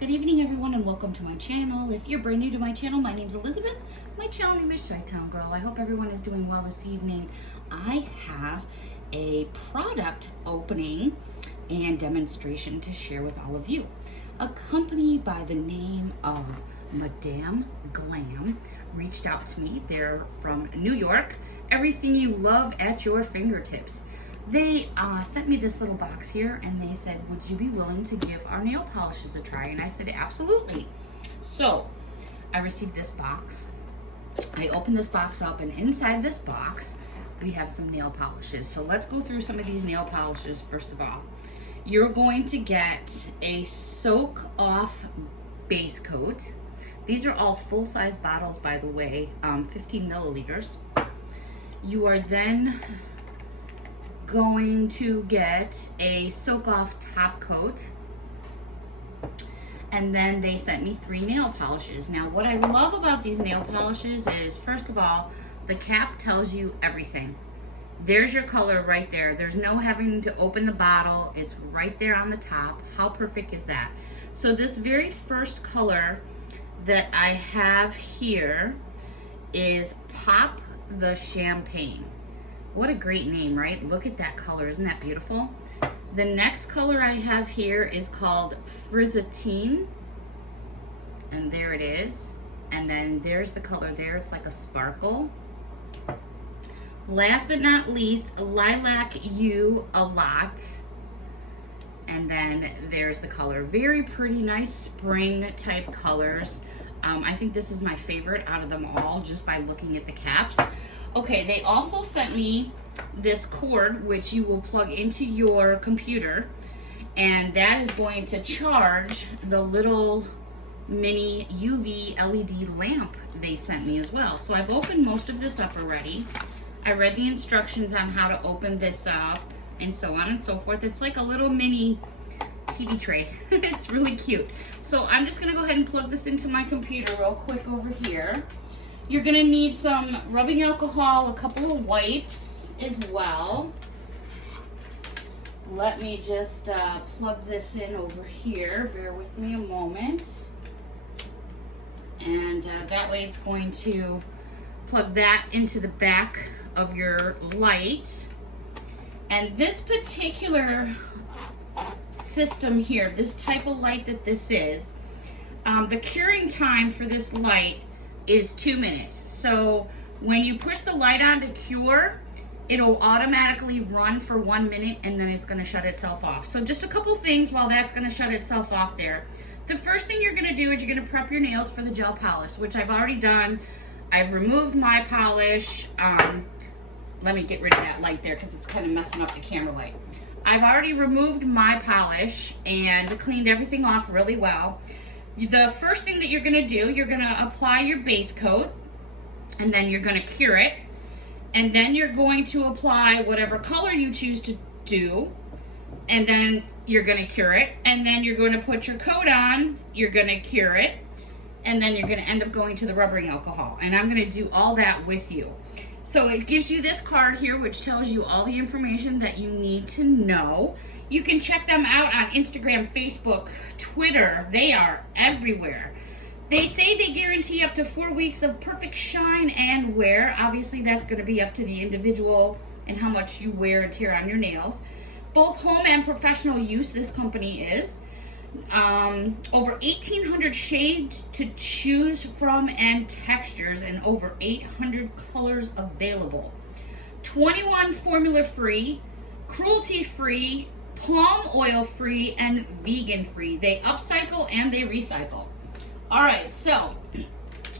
Good evening, everyone, and welcome to my channel. If you're brand new to my channel, my name's Elizabeth. My channel name is Chi-Town Girl. I hope everyone is doing well this evening. I have a product opening and demonstration to share with all of you. A company by the name of Madame Glam reached out to me. They're from New York. Everything you love at your fingertips. They sent me this little box here and they said, would you be willing to give our nail polishes a try? And I said, absolutely. So I received this box. I opened this box up, and inside this box, we have some nail polishes. So let's go through some of these nail polishes first of all. You're going to get a soak off base coat. These are all full-size bottles, by the way, 15 milliliters. You are then going to get a soak off top coat, and then they sent me 3 nail polishes. Now what I love about these nail polishes is, first of all, the cap tells you everything. There's your color right there. There's no having to open the bottle. It's right there on the top. How perfect is that? So this very first color that I have here is Pop the Champagne. What a great name, right? Look at that color. Isn't that beautiful? The next color I have here is called Frizzatine. And there it is. And then there's the color there. It's like a sparkle. Last but not least, Lilac You a Lot. And then there's the color. Very pretty, nice spring type colors. I think this is my favorite out of them all, just by looking at the caps. Okay, they also sent me this cord, which you will plug into your computer, and that is going to charge the little mini UV LED lamp they sent me as well. So I've opened most of this up already. I read the instructions on how to open this up and so on and so forth. It's like a little mini TV tray. It's really cute. So I'm just gonna go ahead and plug this into my computer real quick over here. You're gonna need some rubbing alcohol, a couple of wipes as well. Let me just plug this in over here. Bear with me a moment. And that way it's going to plug that into the back of your light. And this particular system here, this type of light that this is, the curing time for this light is 2 minutes. So when you push the light on to cure, it'll automatically run for 1 minute and then it's gonna shut itself off. So just a couple things while that's gonna shut itself off there. The first thing you're gonna do is you're gonna prep your nails for the gel polish, which I've already done. I've removed my polish. Let me get rid of that light there because it's kind of messing up the camera light. I've already removed my polish and cleaned everything off really well. The first thing that you're gonna do, you're gonna apply your base coat, and then you're gonna cure it, and then you're going to apply whatever color you choose to do, and then you're gonna cure it, and then you're gonna put your coat on, you're gonna cure it, and then you're gonna end up going to the rubbing alcohol. And I'm gonna do all that with you. So it gives you this card here, which tells you all the information that you need to know. You can check them out on Instagram, Facebook, Twitter. They are everywhere. They say they guarantee up to 4 weeks of perfect shine and wear. Obviously, that's going to be up to the individual and how much you wear and tear on your nails. Both home and professional use, this company is. Over 1,800 shades to choose from and textures, and over 800 colors available. 21 formula free, cruelty free, palm oil free, and vegan free. They upcycle and they recycle. All right, so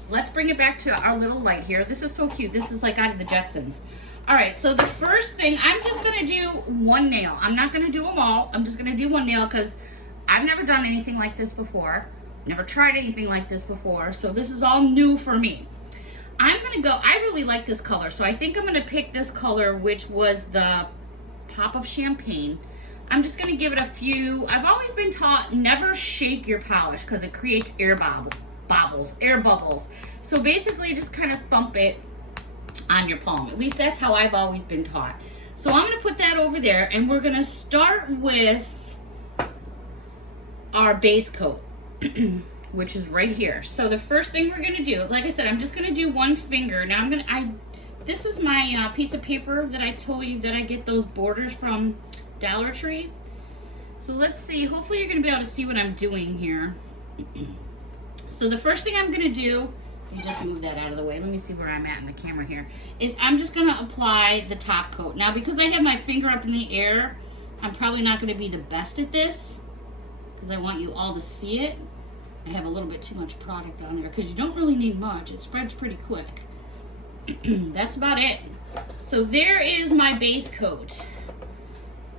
let's bring it back to our little light here. This is so cute. This is like out of the Jetsons. All right, so the first thing, I'm just gonna do one nail. I'm not gonna do them all. I'm just gonna do one nail because I've never done anything like this before. Never tried anything like this before. So this is all new for me. I'm gonna go, I really like this color. So I think I'm gonna pick this color, which was the Pop of Champagne. I'm just gonna give it a few. I've always been taught never shake your polish because it creates air bubbles. So basically just kind of thump it on your palm. At least that's how I've always been taught. So I'm gonna put that over there, and we're gonna start with our base coat. which is right here. So the first thing we're gonna do, like I said, I'm just gonna do one finger. Now this is my piece of paper that I told you that I get those borders from Dollar Tree. So let's see, hopefully you're gonna be able to see what I'm doing here. So the first thing I'm gonna do, let me just move that out of the way. Let me see where I'm at in the camera here. Is I'm just gonna apply the top coat. Now because I have my finger up in the air, I'm probably not gonna be the best at this because I want you all to see it. I have a little bit too much product on there because you don't really need much. It spreads pretty quick. That's about it. So there is my base coat.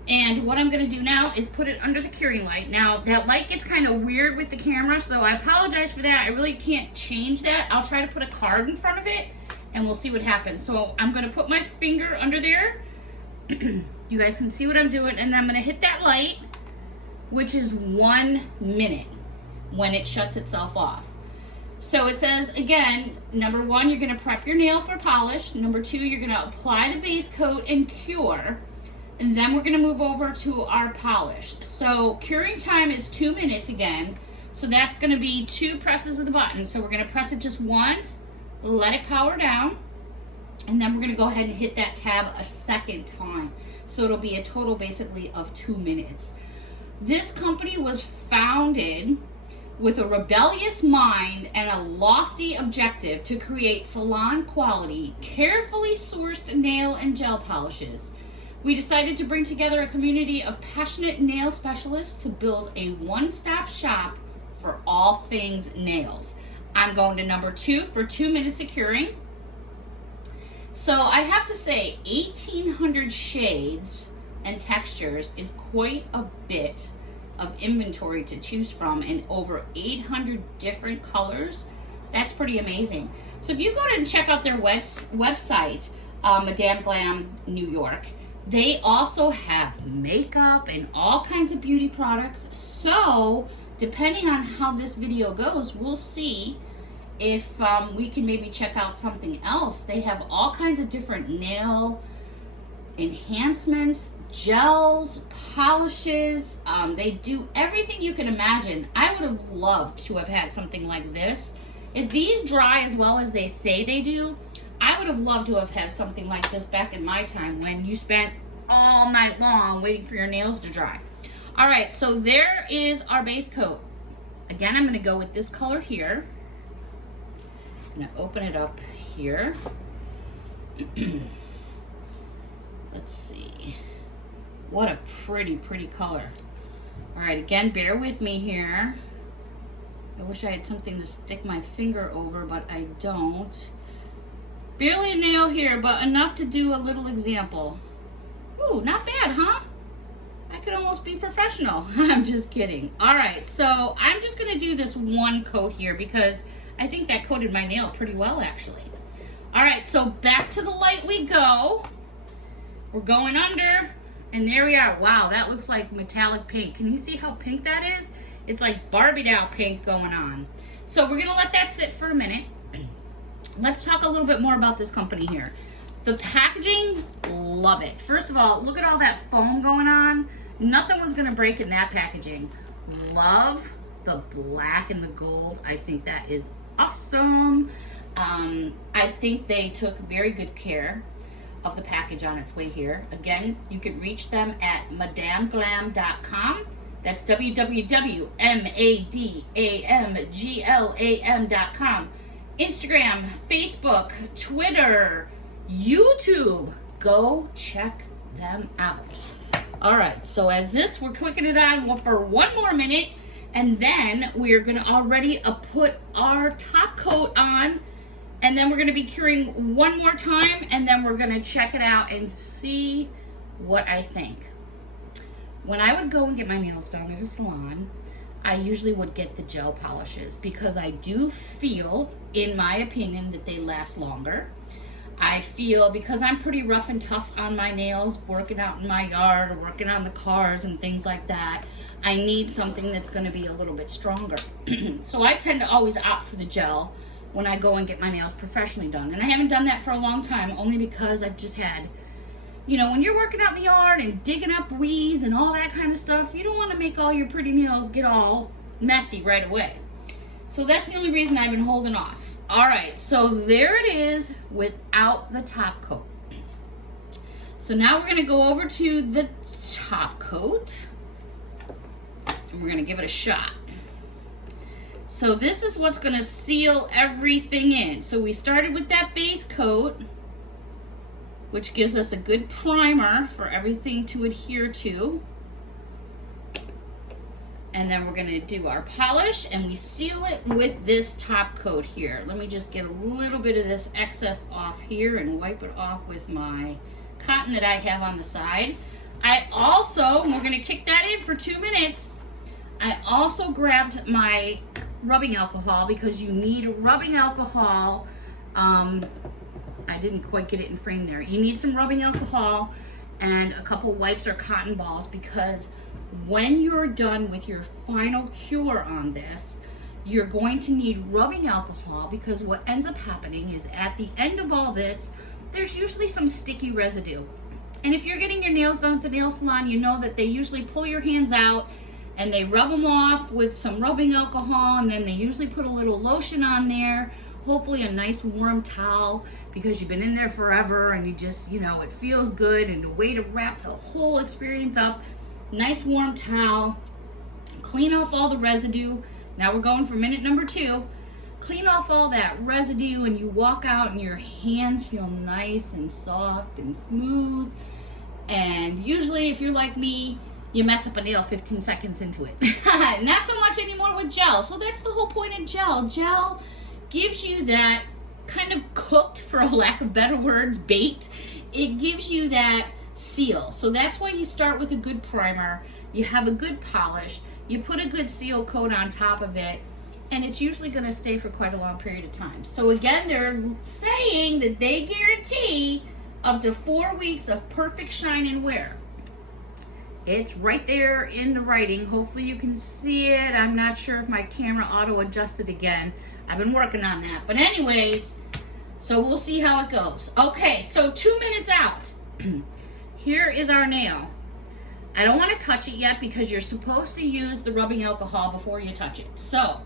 And what I'm going to do now is put it under the curing light. Now, that light gets kind of weird with the camera, so I apologize for that. I really can't change that. I'll try to put a card in front of it, and we'll see what happens. So I'm going to put my finger under there. You guys can see what I'm doing, and then I'm going to hit that light, which is 1 minute when it shuts itself off. So it says, again, number 1, you're going to prep your nail for polish. Number 2, you're going to apply the base coat and cure. And then we're going to move over to our polish. So curing time is 2 minutes again. So that's going to be 2 presses of the button. So we're going to press it just once, let it power down, and then we're going to go ahead and hit that tab a second time. So it'll be a total basically of 2 minutes. This company was founded with a rebellious mind and a lofty objective to create salon quality, carefully sourced nail and gel polishes. We decided to bring together a community of passionate nail specialists to build a one-stop shop for all things nails. I'm going to number 2 for 2 minutes of curing. So I have to say 1,800 shades and textures is quite a bit of inventory to choose from, and over 800 different colors. That's pretty amazing. So if you go and check out their website, Madame Glam New York, they also have makeup and all kinds of beauty products. So depending on how this video goes, we'll see if we can maybe check out something else. They have all kinds of different nail enhancements, gels, polishes. They do everything you can imagine. I would have loved to have had something like this. If these dry as well as they say they do, I would have loved to have had something like this back in my time when you spent all night long waiting for your nails to dry. All right, so there is our base coat. Again, I'm going to go with this color here. I'm going to open it up here. Let's see. What a pretty, pretty color. All right, again, bear with me here. I wish I had something to stick my finger over, but I don't. Barely a nail here, but enough to do a little example. Ooh, not bad, huh? I could almost be professional. I'm just kidding. All right, so I'm just gonna do this one coat here because I think that coated my nail pretty well, actually. All right, so back to the light we go. We're going under, and there we are. Wow, that looks like metallic pink. Can you see how pink that is? It's like Barbie doll pink going on. So we're gonna let that sit for a minute. Let's talk a little bit more about this company here. The packaging, love it. First of all, look at all that foam going on. Nothing was gonna break in that packaging. Love the black and the gold. I think that is awesome. I think they took very good care of the package on its way here. Again, you can reach them at madameglam.com. That's www.madamglam.com. Instagram, Facebook, Twitter, YouTube. Go check them out. All right, so as this, we're clicking it on for 1 more minute, and then we are gonna already put our top coat on, and then we're gonna be curing 1 more time, and then we're gonna check it out and see what I think. When I would go and get my nails done at a salon, I usually would get the gel polishes because I do feel, in my opinion, that they last longer. I feel, because I'm pretty rough and tough on my nails, working out in my yard or working on the cars and things like that, I need something that's going to be a little bit stronger. So I tend to always opt for the gel when I go and get my nails professionally done. And I haven't done that for a long time, only because I've just had, you know, when you're working out in the yard and digging up weeds and all that kind of stuff, you don't want to make all your pretty nails get all messy right away. So that's the only reason I've been holding off. All right, so there it is without the top coat. So now we're gonna go over to the top coat and we're gonna give it a shot. So this is what's gonna seal everything in. So we started with that base coat, which gives us a good primer for everything to adhere to. And then we're gonna do our polish and we seal it with this top coat here. Let me just get a little bit of this excess off here and wipe it off with my cotton that I have on the side. I also, we're gonna kick that in for 2 minutes. I also grabbed my rubbing alcohol because you need rubbing alcohol. I didn't quite get it in frame there. You need some rubbing alcohol and a couple wipes or cotton balls, because when you're done with your final cure on this, you're going to need rubbing alcohol, because what ends up happening is at the end of all this, there's usually some sticky residue. And if you're getting your nails done at the nail salon, you know that they usually pull your hands out and they rub them off with some rubbing alcohol, and then they usually put a little lotion on there, hopefully a nice warm towel, because you've been in there forever and you just, you know, it feels good. And a way to wrap the whole experience up, nice warm towel, clean off all the residue. Now we're going for minute number 2. Clean off all that residue and you walk out and your hands feel nice and soft and smooth. And usually, if you're like me, you mess up a nail 15 seconds into it. Not so much anymore with gel. So that's the whole point of gel. Gel gives you that kind of cooked, for a lack of better words, bait. It gives you that seal. So that's why you start with a good primer, you have a good polish, you put a good seal coat on top of it, and it's usually going to stay for quite a long period of time. So again, they're saying that they guarantee up to 4 weeks of perfect shine and wear. It's right there in the writing. Hopefully you can see it. I'm not sure if my camera auto adjusted again. I've been working on that. But anyways, so we'll see how it goes. Okay, so 2 minutes out. Here is our nail. I don't want to touch it yet because you're supposed to use the rubbing alcohol before you touch it. So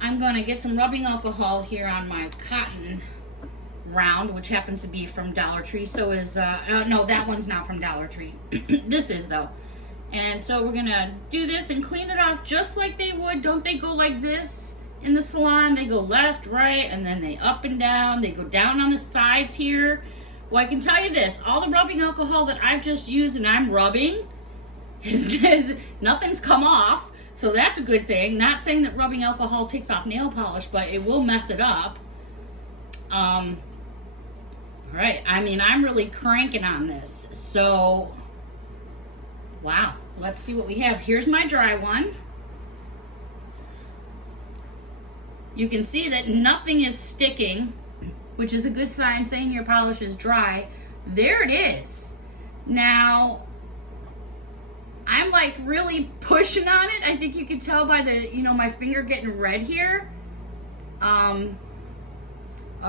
I'm going to get some rubbing alcohol here on my cotton round, which happens to be from Dollar Tree. So is, no, that one's not from Dollar Tree. This is though. And so we're going to do this and clean it off just like they would. Don't they go like this in the salon? They go left, right, and then they up and down. They go down on the sides here. Well, I can tell you this, all the rubbing alcohol that I've just used and I'm rubbing, is nothing's come off. So that's a good thing. Not saying that rubbing alcohol takes off nail polish, but it will mess it up. All right, I mean, I'm really cranking on this. So, wow, let's see what we have. Here's my dry one. You can see that nothing is sticking, which is a good sign saying your polish is dry. There it is. Now, I'm like really pushing on it. I think you can tell by the, you know, my finger getting red here. All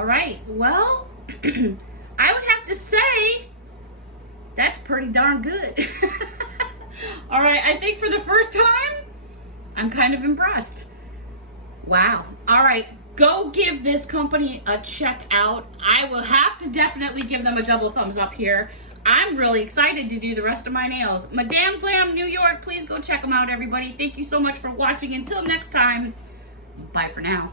right, well, I would have to say that's pretty darn good. All right, I think for the first time, I'm kind of impressed. Wow. All right, go give this company a check out. I will have to definitely give them a double thumbs up here. I'm really excited to do the rest of my nails. Madame Glam, New York, please go check them out, everybody. Thank you so much for watching. Until next time, bye for now.